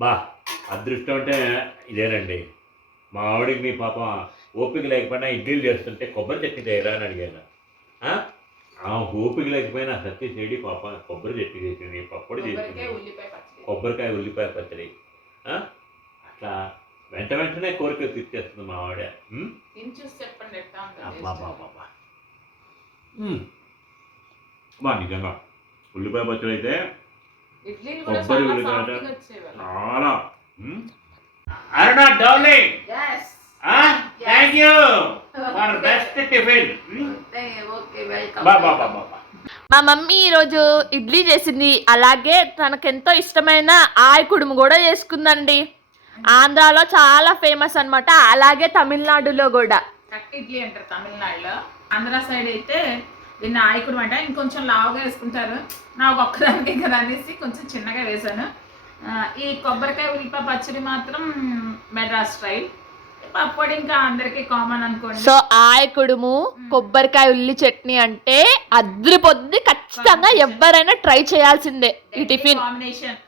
బా అదృష్టం అంటే ఇదేనండి. మా ఆవిడకి మీ పాప ఓపిక లేకపోయినా ఇడ్లీలు చేస్తుంటే కొబ్బరి చట్నీ చేయరా అని అడిగాను. ఆ ఓపిక లేకపోయినా సత్య చెడి పాప కొబ్బరి చట్నీ చేసింది, పప్పుడు చేసింది, కొబ్బరికాయ ఉల్లిపాయ పచ్చడి. అట్లా వెంటనే కోరిక తీర్చేస్తుంది మా ఆవిడ. బాబా బా నిజంగా ఉల్లిపాయ పచ్చడి అయితే కొబ్బరి ఉల్లిపాయ చాలా. Aruna darling, thank you for best tiffin. మా మమ్మీ ఈరోజు ఇడ్లీ చేసింది, అలాగే తనకెంతో ఇష్టమైన ఆయ కుడుము కూడా చేసుకుందండి. ఆంధ్రాలో చాలా ఫేమస్ అన్నమాట, అలాగే తమిళనాడులో కూడా. కట్టి ఇడ్లీ అంటారు తమిళనాడులో. ఆంధ్ర సైడ్ అయితే దీన్ని ఆయకుడు అంట, ఇంకొంచెం లావుగా వేసుకుంటారు. నాకు ఒక్కదానికి కదా అనేసి కొంచెం చిన్నగా వేసాను. ఈ కొబ్బరికాయ ఉల్లిపాయ పచ్చడి మాత్రం మెడ్రాస్ స్టైల్. పప్పడి ఇంకా అందరికి కామన్ అనుకోండి. సో ఆయకుడుము కొబ్బరికాయ ఉల్లి చట్నీ అంటే అద్రిపోద్ది, ఖచ్చితంగా ఎవరైనా ట్రై చేయాల్సిందే ఈ టిఫిన్ కాంబినేషన్.